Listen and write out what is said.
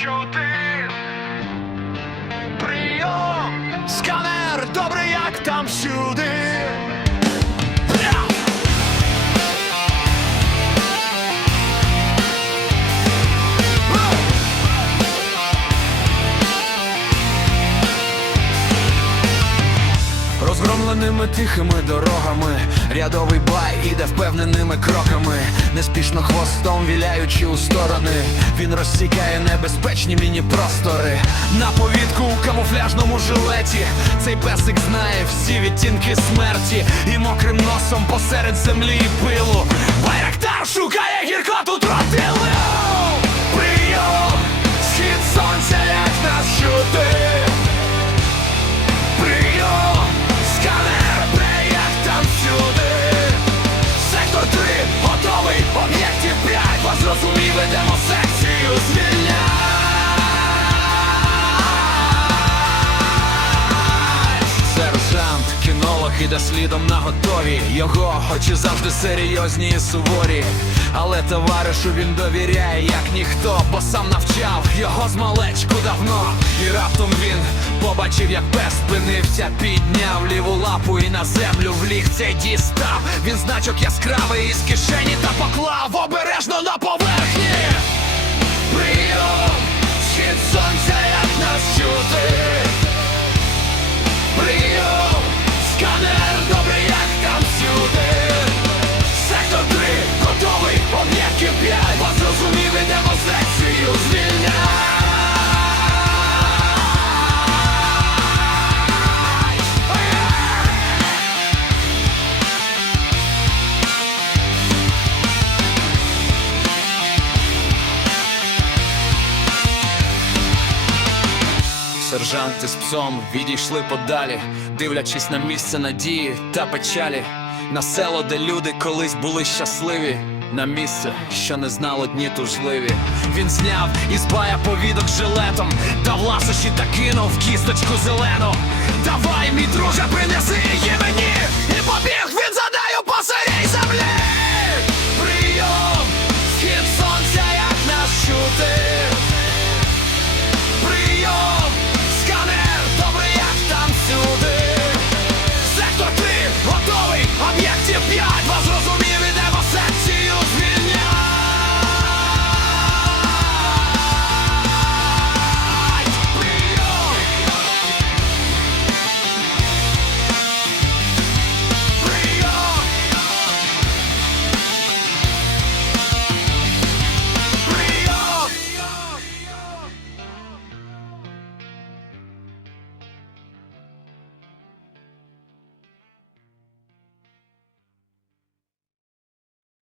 чути. Прийом! Сканер, добре, як там всюди. Розгромленими тихими дорогами Рядовий бай іде впевненими кроками Неспішно хвостом віляючи у сторони. Він розсікає небезпечні міні-простори. На повідку у камуфляжному жилеті. Цей песик знає всі відтінки смерті. І мокрим носом посеред землі і пилу. Байрактар шукає кінолог іде слідом на готові Його очі завжди серйозні і суворі Але товаришу він довіряє, як ніхто, бо сам навчав його з малечку давно І раптом він побачив, як пес спинився, підняв ліву лапу і на землю вліг цей дістав. Він значок яскравий із кишені та поклав обережно на поверхні. Прийом, схід сонця, як нас чути. Сержанти з псом відійшли подалі, дивлячись на місце надії та печалі, на село, де люди колись були щасливі, на місце, що не знало дні тужливі. Він зняв із бая повідок жилетом, дав ласощі та кинув кісточку зелену. Давай, мій друже, принеси.